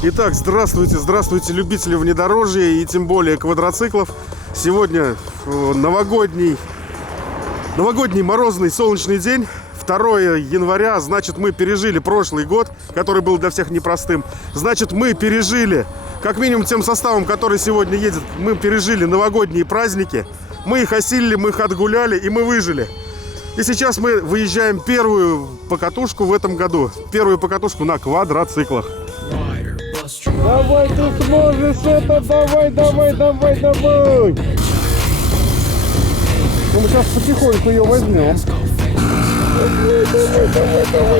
Итак, здравствуйте, любители внедорожья и тем более квадроциклов. Сегодня новогодний морозный солнечный день, 2 января. Значит, мы пережили прошлый год, который был для всех непростым. Значит, мы пережили, как минимум тем составом, который сегодня едет, мы пережили новогодние праздники. Мы их осилили, мы их отгуляли и мы выжили. И сейчас мы выезжаем первую покатушку в этом году. Первую покатушку на квадроциклах. Давай, ты сможешь это, давай. Ну, мы сейчас потихоньку ее возьмем.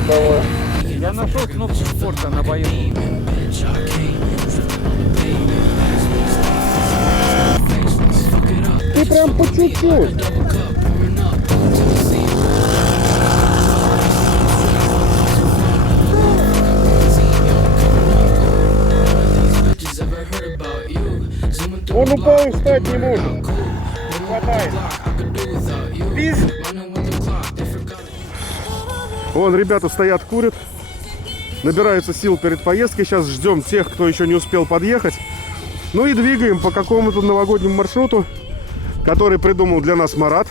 Давай. Я нашел кнопку спорта на бою. Ты прям по чуть-чуть. Он упал и встать не может. Не хватает. Вон ребята стоят, курят, набираются сил перед поездкой. Сейчас ждем тех, кто еще не успел подъехать. Ну и двигаем по какому-то новогоднему маршруту, который придумал для нас Марат.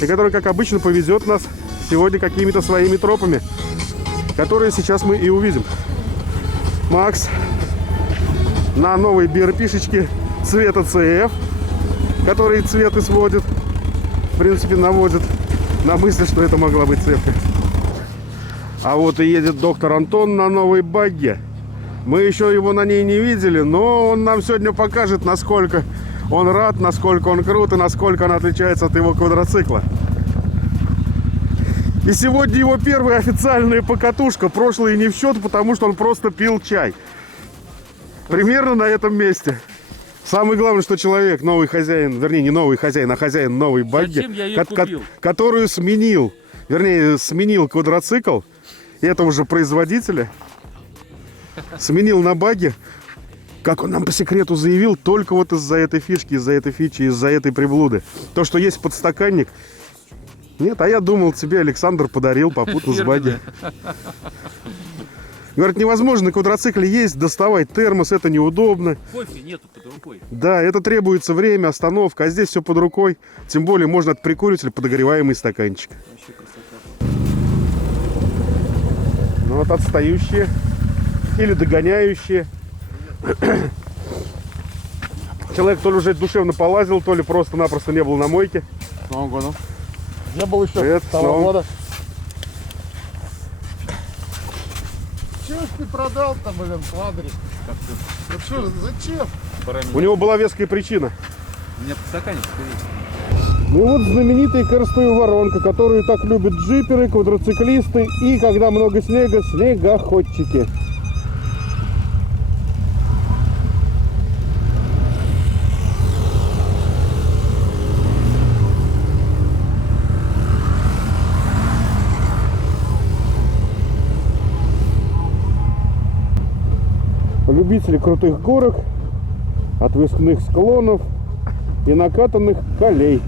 И который, как обычно, повезет нас сегодня какими-то своими тропами, которые сейчас мы и увидим. Макс на новой BRP-шечке цвета CF, который цвет и сводит, в принципе, наводит на мысль, что это могла быть цепка. А вот и едет доктор Антон на новой багге. Мы еще его на ней не видели, но он нам сегодня покажет, насколько он рад, насколько он крут и насколько она отличается от его квадроцикла. И сегодня его первая официальная покатушка. Прошлый не в счет, потому что он просто пил чай. Примерно на этом месте. Самое главное, что человек, новый хозяин, вернее, не новый хозяин, а хозяин новой багги, которую сменил квадроцикл этого же производителя, сменил на багги, как он нам по секрету заявил, только вот из-за этой фишки, из-за этой фичи, из-за этой приблуды. То, что есть подстаканник. Нет, а я думал, тебе Александр подарил попутно с багги. Говорит, невозможно на квадроцикле есть, доставать термос, это неудобно. Кофе нету под рукой. Да, это требуется время, остановка, а здесь все под рукой. Тем более можно от прикуривателя подогреваемый стаканчик. Вообще красота. Ну вот отстающие или догоняющие. Человек то ли уже душевно полазил, то ли просто-напросто не был на мойке. С Новым годом. Я был еще Привет, с того снова. года. Чего ж ты продал-то, блин, квадрик? Ну что, зачем? У него была веская причина. У меня подстаканник стоит. Ну и вот знаменитая коростовая воронка, которую так любят джиперы, квадроциклисты и, когда много снега, снегоходчики. Любители крутых горок, отвесных склонов и накатанных колей.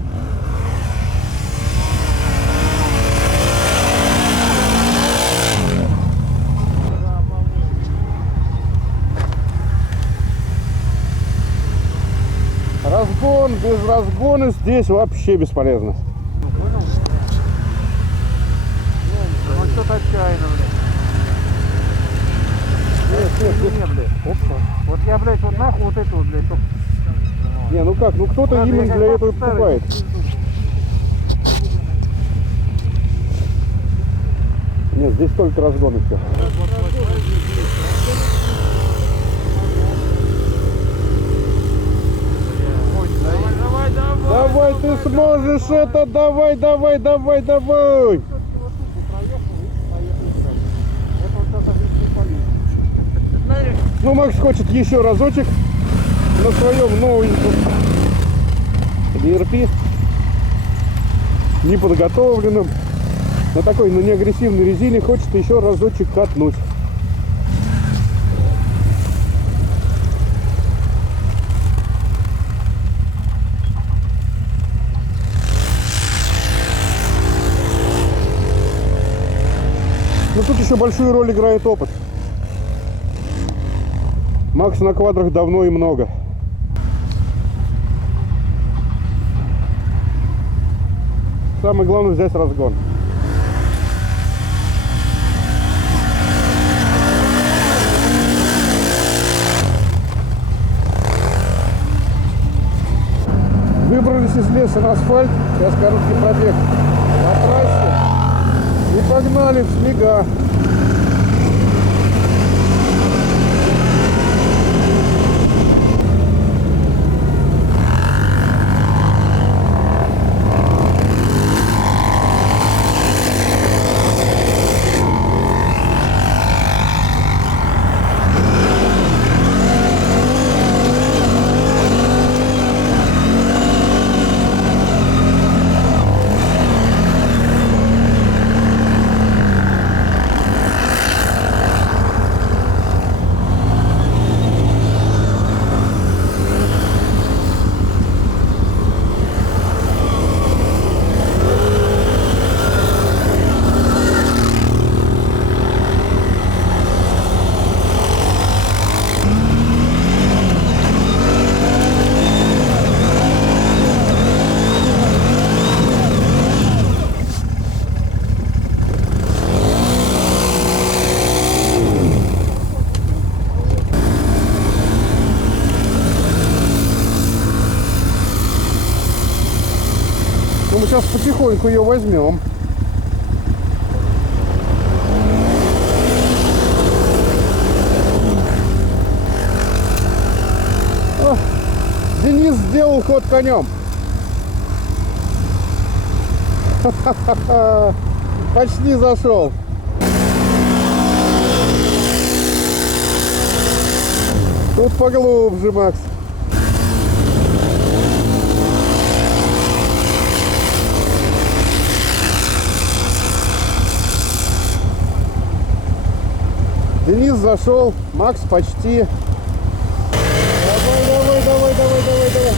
Разгон без разгона здесь вообще бесполезно. Ну что-то отчаянно, блин. Нет, блядь. Опа. Вот я, блядь, вот нахуй вот это вот, блядь, чтоб... Не, ну как, ну кто-то Ладно, именно я для как этого старый. покупает. Нет, здесь только разгон и все. Давай, ты сможешь это, давай. Ну, Макс хочет еще разочек на своем новеньком BRP, неподготовленном, на такой, на неагрессивной резине, хочет еще разочек катнуть. Но тут еще большую роль играет опыт. Макс на квадрах давно и много. Самое главное взять разгон. Выбрались из леса на асфальт. Сейчас короткий пробег по трассе. И погнали в снега. Мы сейчас потихоньку ее возьмем. О, Денис сделал ход конем. Почти зашел. Тут поглубже, Макс. Денис зашел, Макс почти. Давай.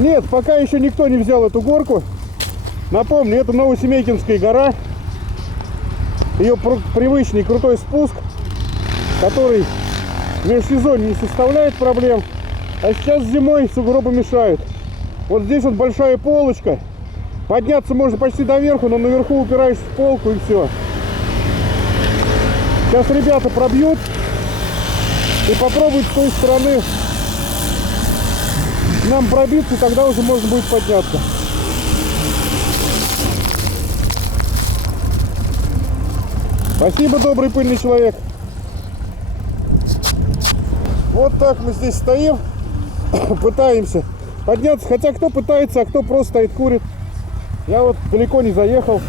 Нет, пока еще никто не взял эту горку. Напомню, это Новосемейкинская гора. Ее привычный крутой спуск, который в межсезонье не составляет проблем. А сейчас зимой сугробы мешают. Вот здесь вот большая полочка. Подняться можно почти до верху, но наверху упираешься в полку и все. Сейчас ребята пробьют и попробуют с той стороны нам пробиться, и тогда уже можно будет подняться. Спасибо, добрый пыльный человек. Вот так мы здесь стоим, пытаемся подняться. Хотя кто пытается, а кто просто стоит, курит. Я вот далеко не заехал.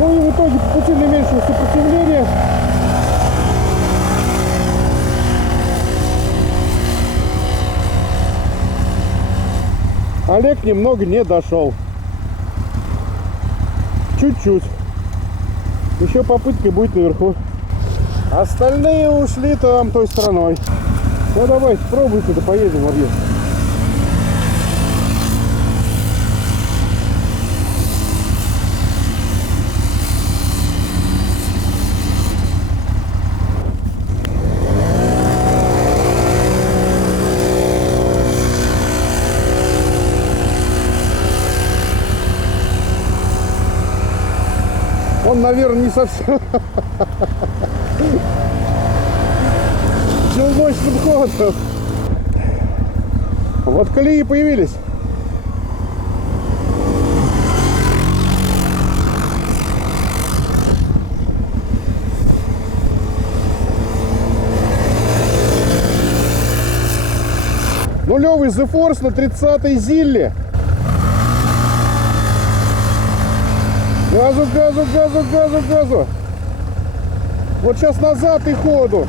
Ну и в итоге по пути наименьшего сопротивления Олег немного не дошел. Чуть-чуть. Еще попытка будет наверху. Остальные ушли там той стороной. Ну давайте, пробуйте, да поедем в объезд. Он, наверное, не совсем челночным ходом. Вот колеи появились. Нулевый The Force на 30-й Зилле. Газу, газу, газу, газу, газу. Вот сейчас назад и ходу.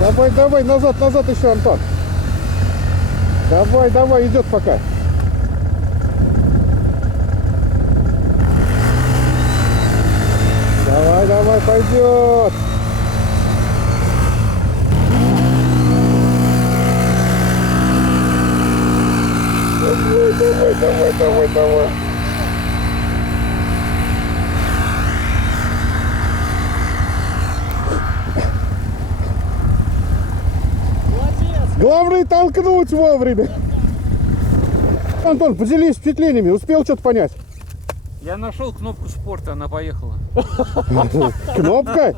Давай, давай, назад, назад еще, Антон. Давай, давай, идет пока. Давай, давай, пойдет. Давай, давай, давай, давай, давай. Главное толкнуть вовремя. Антон, поделись впечатлениями. Успел что-то понять? Я нашел кнопку спорта, она поехала. Кнопка?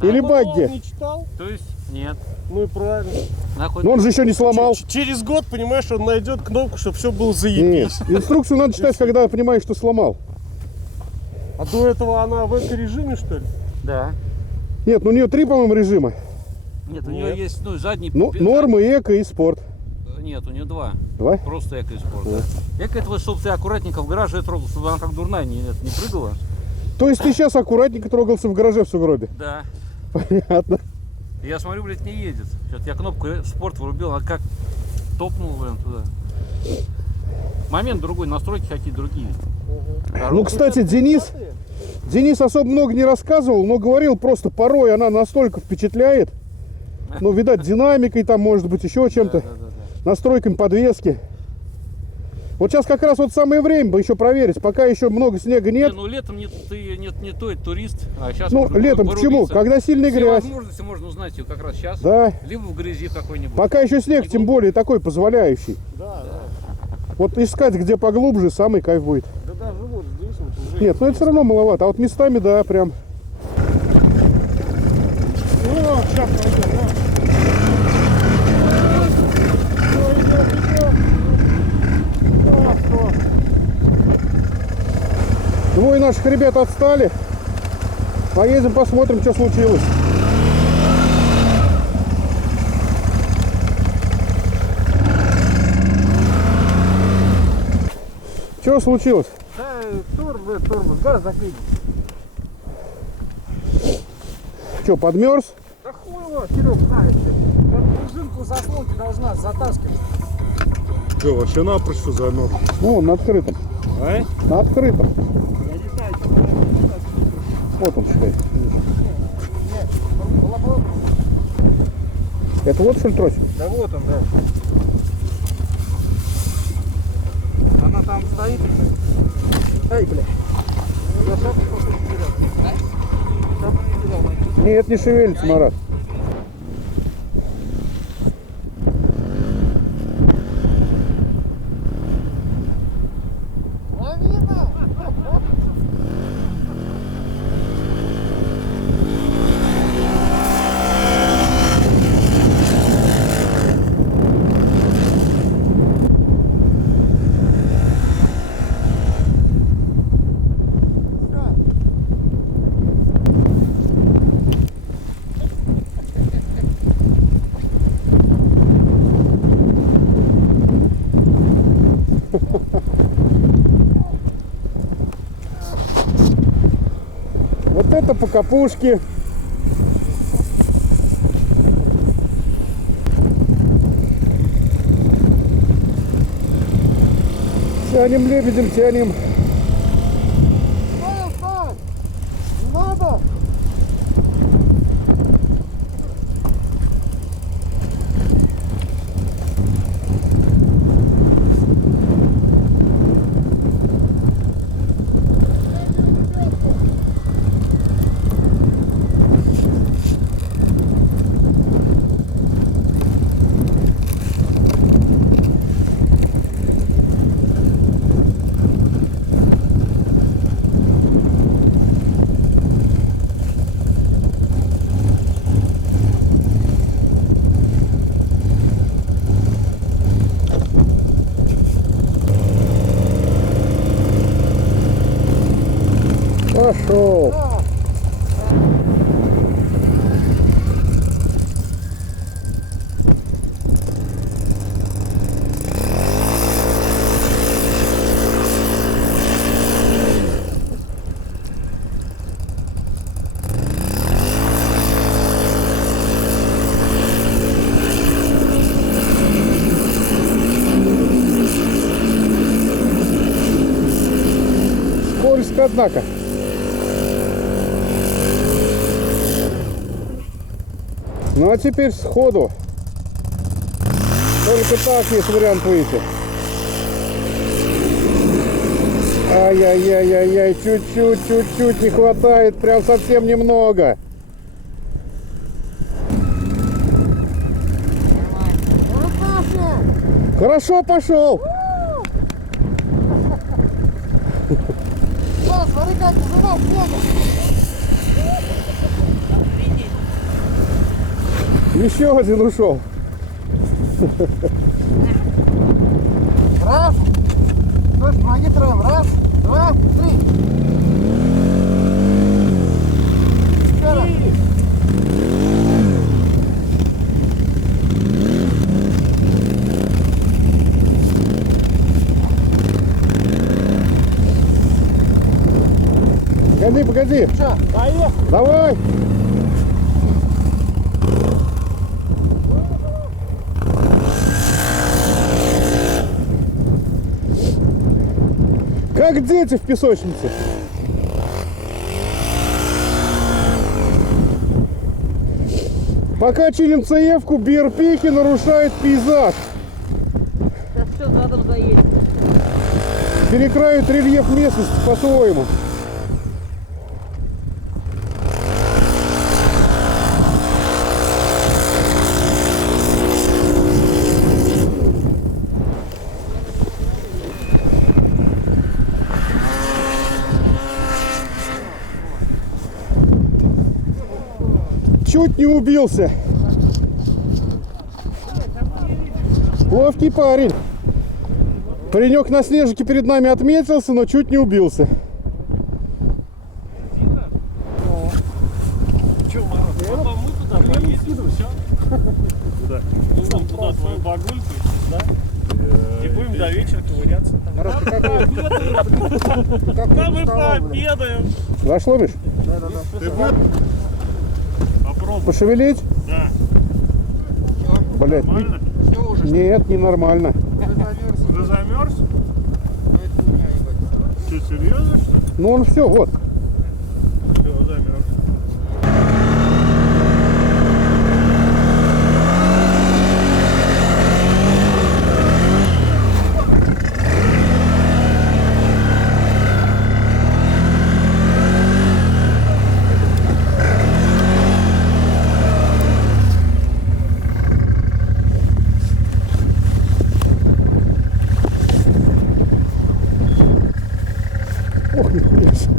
Или багги? Не читал? То есть, нет. Ну и правильно. Нахуй. Но он же еще не сломал. Через год, понимаешь, он найдет кнопку, чтобы все было заебись. Нет. Инструкцию надо читать, когда понимаешь, что сломал. А до этого она в эко-режиме, что ли? Да. Нет, ну у нее 3, по-моему, режима. Нет, у нее есть, ну, задний... Ну, нормы, эко и спорт. Нет, у нее 2. Давай. Просто эко и спорт, да. Эко это вот, чтобы ты аккуратненько в гараже трогал, чтобы она как дурная не прыгала. То есть ты сейчас аккуратненько трогался в гараже в сугробе? Да. Понятно. Я смотрю, блядь, не едет. Сейчас я кнопку спорт врубил, а как топнул, блин, туда. Момент другой, настройки какие-то другие. Ну, кстати, Денис особо много не рассказывал, но говорил просто, порой она настолько впечатляет. Ну, видать, динамикой там, может быть, еще чем-то. Да. Настройками подвески. Вот сейчас как раз вот самое время бы еще проверить, пока еще много снега нет. Не, ну летом ты не той турист, а сейчас Ну, можно летом порубиться. почему? Когда сильная Все грязь. возможности можно узнать ее как раз сейчас. Да. Либо в грязи какой-нибудь. Пока еще снег, тем более, такой позволяющий. Да. Вот искать, где поглубже, самый кайф будет. Да даже вот здесь вот уже... Нет, ну это все равно маловато. А вот местами, да, прям. О, сейчас пойдем, на. Двое наших ребят отстали. Поедем, посмотрим, что случилось. Что случилось? Да, тормоз, газ заклинил. Что, подмерз? Да хуй его, Серег, знает. Пружинку заслонки должна затаскивать. Что, вообще напрочь что замерз? Ну, на открытом. А? На открытом. Я не знаю, что она затаскивает. Вот он стоит. Нет, была. Это вот что ли тросик? Да вот он, да. Она там стоит. Ай, бля. Я шапку просто не терял. Шапку не терял. Нет, не шевелится, Марат. Лавина! Вот это по капушке. Тянем лебедем, тянем. Стой! Не надо! Пошел. Немного, однако. Ну а теперь сходу. Только так есть вариант выйти. Ай-яй-яй-яй-яй, чуть-чуть не хватает, прям совсем немного. Хорошо пошел. Смотри, как тяжело, много. Еще один ушел. Раз. Стой, помоги троем. Раз, два, три. Еще раз. Погоди, погоди. Че, поехали. Давай. Как дети в песочнице. Пока чиним ЦФ-ку, БРПхи нарушает пейзаж. Сейчас все задом заедет. Перекрают рельеф местности по-своему. Чуть не убился. Ловкий парень. Паренек на снежике перед нами отметился, но чуть не убился. Туда. Ну, вон туда твою багульку, да? И будем до вечера ковыряться. Там мы пообедаем. Зашло, Миш? Ты будешь? Попробуй. Пошевелить? Да. Блять, Нормально? Все уже, нет, не нормально. уже замерз. Уже замерз? Ну это хуйня, ебать. Что, серьезно, что ли? Ну он все, вот. Все, замерз. Ох, нихуя себе.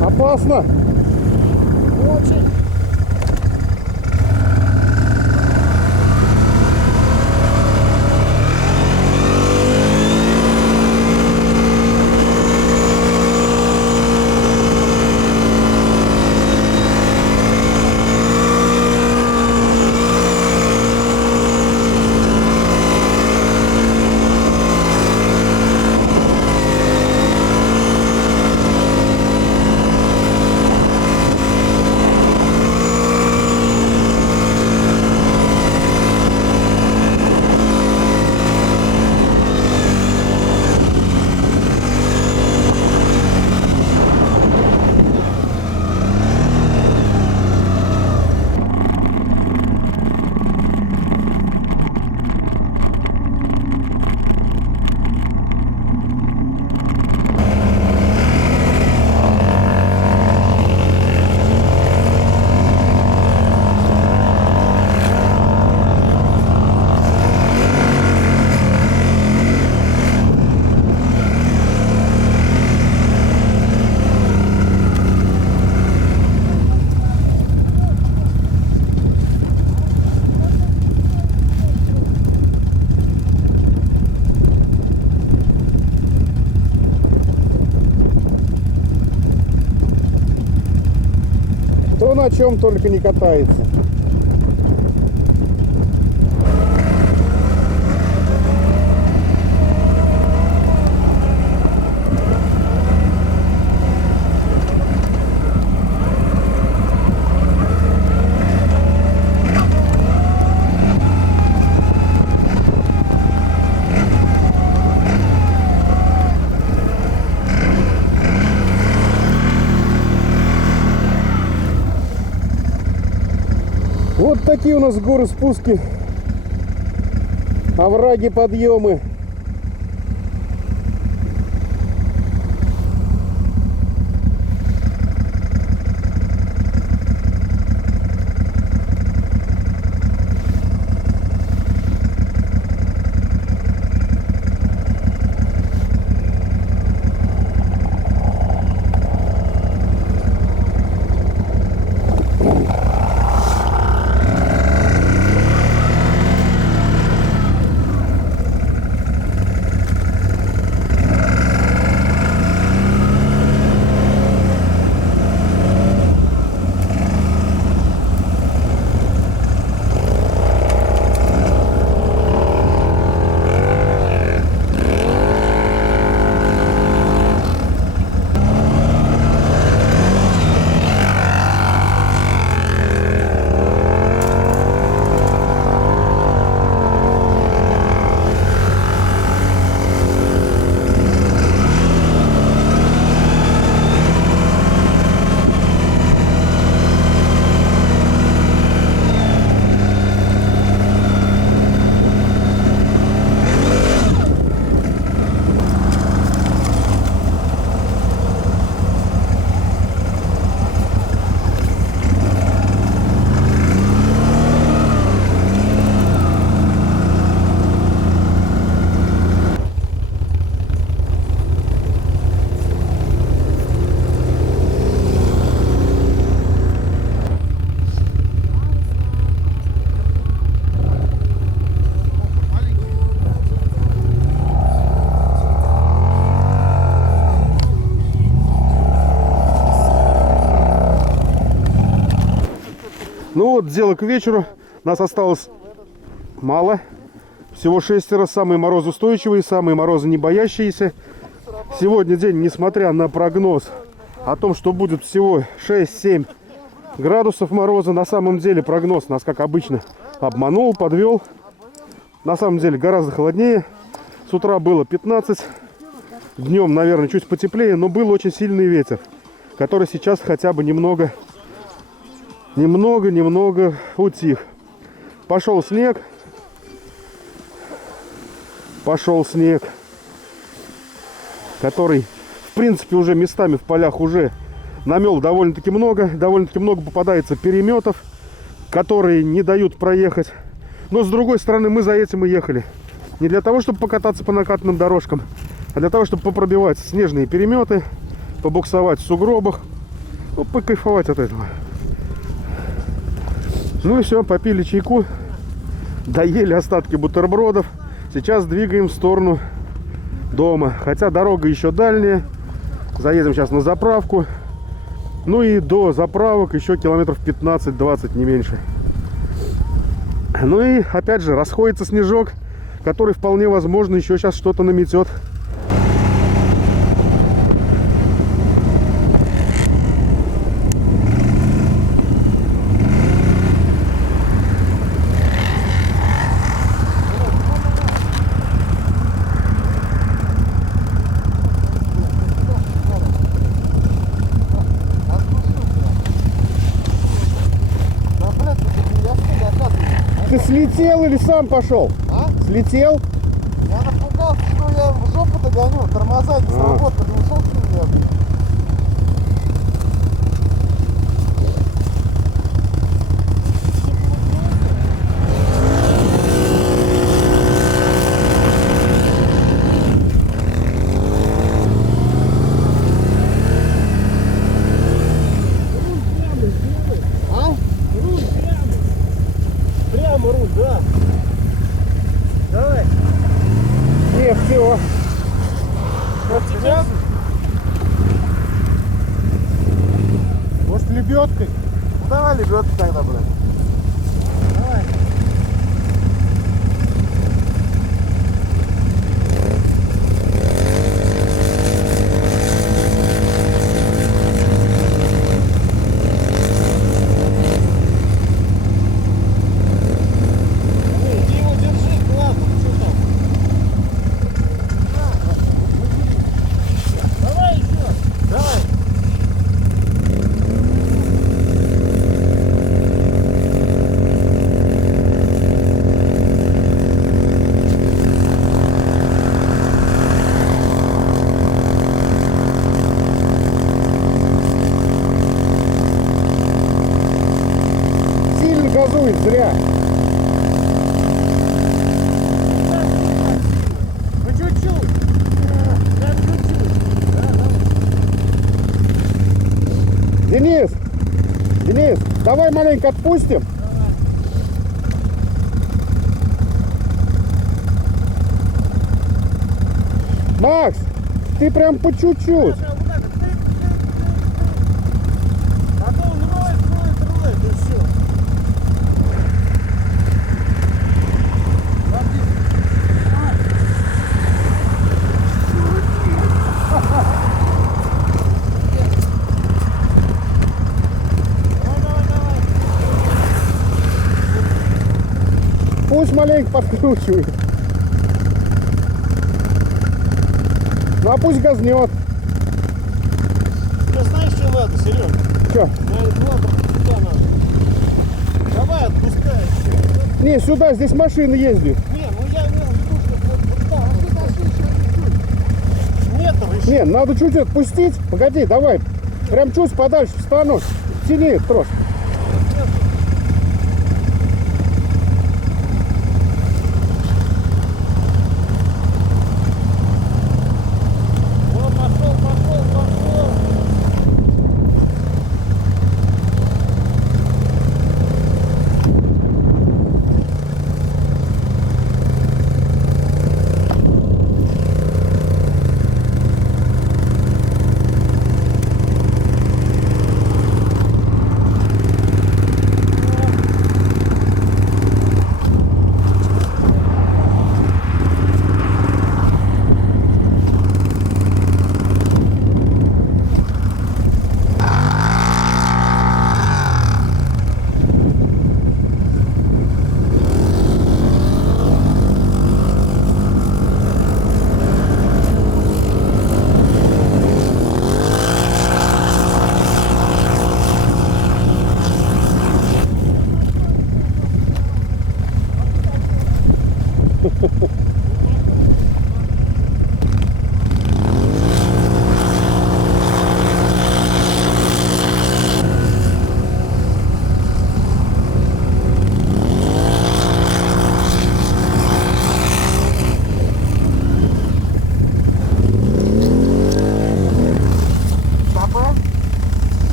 Опасно. Очень. Кто на чем только не катается. Вот такие у нас горы спуски, овраги, подъемы. Ну вот, дело к вечеру. Нас осталось мало. Всего 6, самые морозоустойчивые, самые морозы не боящиеся. Сегодня день, несмотря на прогноз о том, что будет всего 6-7 градусов мороза, на самом деле прогноз нас, как обычно, обманул, подвел. На самом деле гораздо холоднее. С утра было 15. Днем, наверное, чуть потеплее, но был очень сильный ветер, который сейчас хотя бы немного утих. Пошел снег, который, в принципе, уже местами в полях уже намел довольно-таки много попадается переметов, которые не дают проехать. Но с другой стороны, мы за этим и ехали. Не для того, чтобы покататься по накатанным дорожкам, а для того, чтобы попробивать снежные переметы, побуксовать в сугробах, ну, покайфовать от этого. Ну и все, попили чайку, доели остатки бутербродов. Сейчас двигаем в сторону дома. Хотя дорога еще дальняя. Заедем сейчас на заправку. Ну и до заправок еще километров 15-20, не меньше. Ну и опять же расходится снежок, который вполне возможно еще сейчас что-то наметет. Ты слетел или сам пошел? А? Слетел? Я напугался, что я в жопу догоню, тормоза не сработали, ушел что ли? Прямо руль, да. Давай. Нет, все. Вот сейчас Давай лебедку тогда, блин. Давай. Ты его держи, классно, что там? Давай еще. Давай. Сильно газует, зря. По чуть-чуть. Прям чуть-чуть. Да, да. Денис, давай маленько отпустим. Макс, ты прям по чуть-чуть. Вот так вот. А то он рулит, и все. Пусть маленько подкручивает. Ну а пусть газнет. Тебе знаешь, что надо, Серега? Че? Сюда надо. Давай отпускай. Всё. Не, сюда, здесь машины ездят. Не, ну я имел в виду, что вот так. А ты дошли еще чуть-чуть. Метр еще. Не, надо чуть отпустить. Погоди, давай. Прям чуть подальше встану. Тяни трос. Вот, пошел.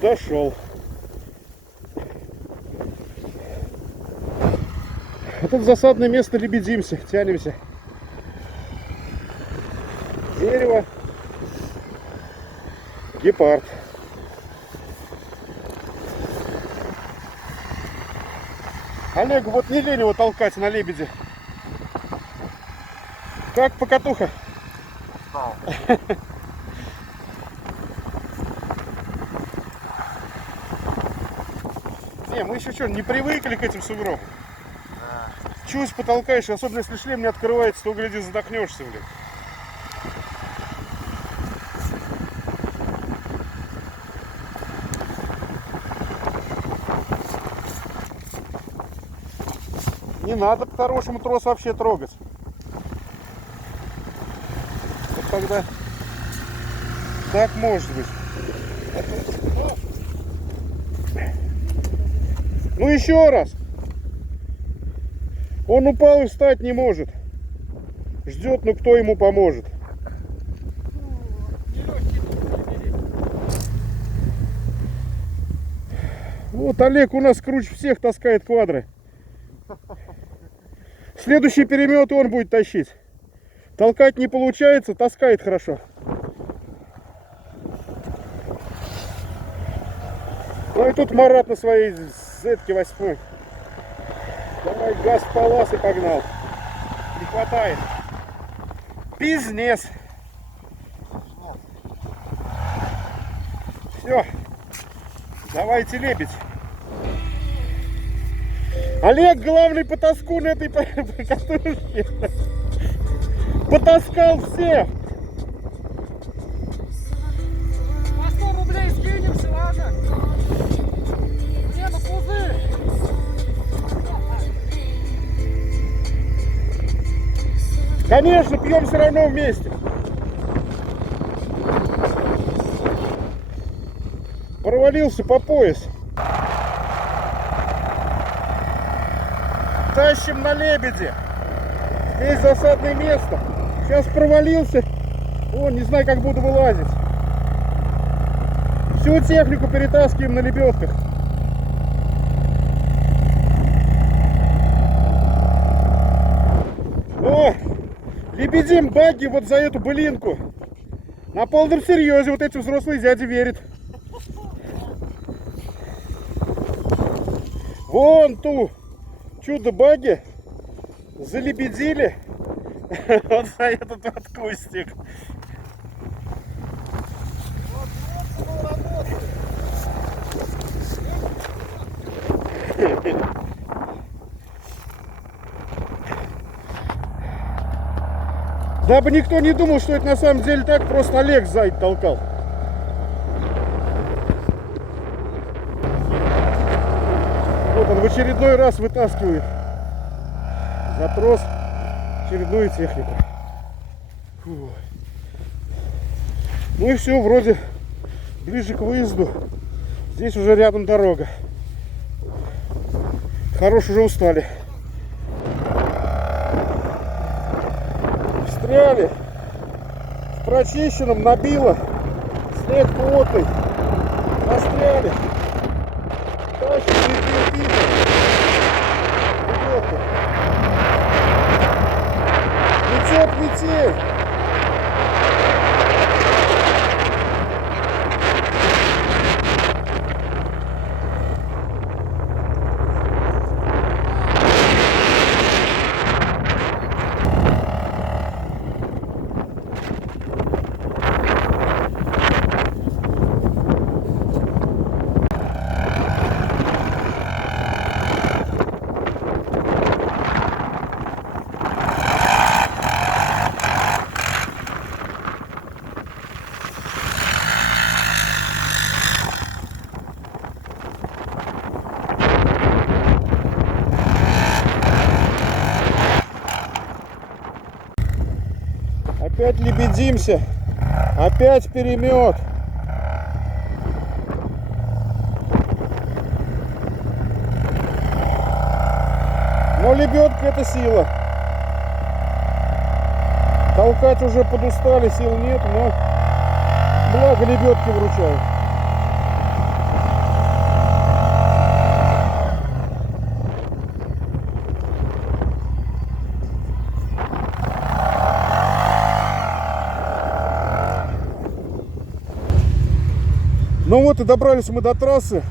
Дошел. Это засадное место, лебедимся, тянемся. Дерево. Гепард. Олегу вот не лень его толкать на лебеде. Как покатуха? Не, мы еще что, не привыкли к этим сугробам. Чуть потолкаешь, особенно если шлем не открывается, то, гляди, задохнешься, блин. Не надо по-хорошему трос вообще трогать. Вот тогда так может быть. Ну еще раз. Он упал и встать не может. Ждет, ну кто ему поможет? Вот Олег у нас круче всех таскает квадры. Следующий перемет он будет тащить. Толкать не получается, таскает хорошо. Ну и тут Марат на своей зетке 8. Давай газ в палас и погнал. Не хватает. Бизнес. Все. Давайте лебедь. Олег главный потаскун этой катушки. Потаскал всех. По 100 рублей скинемся, ладно? Не, ну пузырь. Конечно, пьем все равно вместе. Провалился по пояс. Тащим на лебеде. Здесь засадное место. Сейчас провалился. О, не знаю, как буду вылазить. Всю технику перетаскиваем на лебедках. О, лебедим багги вот за эту былинку. На полном серьезе вот эти взрослые дяди верят. Вон ту чудо-багги залебедили вот за этот вот кустик. Дабы никто не думал, что это на самом деле так, просто Олег сзади толкал. Вот он в очередной раз вытаскивает за трос очередную технику. Фу. Ну и все, вроде ближе к выезду. Здесь уже рядом дорога. Хорош, уже устали. Встряли в прочищенном, набило снег плотный. Застряли. Тащим, не терпите. Ребята. Метель, метель. Опять лебедимся, опять перемет. Но лебедка — это сила. Толкать уже подустали, сил нет, но благо лебедки вручают. Ну вот и добрались мы до трассы.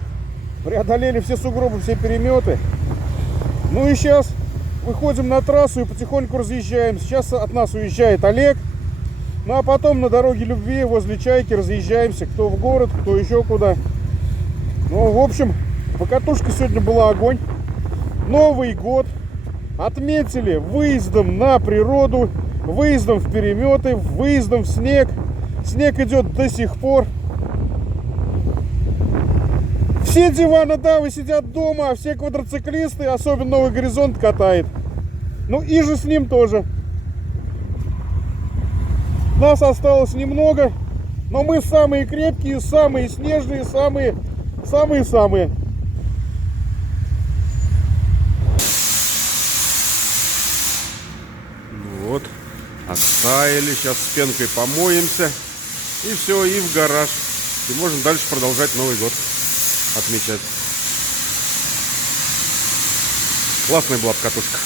Преодолели все сугробы, все переметы. Ну и сейчас выходим на трассу и потихоньку разъезжаем. Сейчас от нас уезжает Олег. Ну а потом на дороге любви возле Чайки разъезжаемся. Кто в город, кто еще куда. Ну, в общем, покатушка сегодня была огонь. Новый год отметили выездом на природу, выездом в переметы, выездом в снег. Снег идет до сих пор. Все диванодавы сидят дома, а все квадроциклисты, особенно Новый Горизонт, катает. Ну и же с ним тоже. Нас осталось немного, но мы самые крепкие, самые снежные, самые-самые. Ну вот, оттаяли, сейчас с пенкой помоемся, и все, и в гараж. И можем дальше продолжать Новый год отмечать. Классная была покатушка.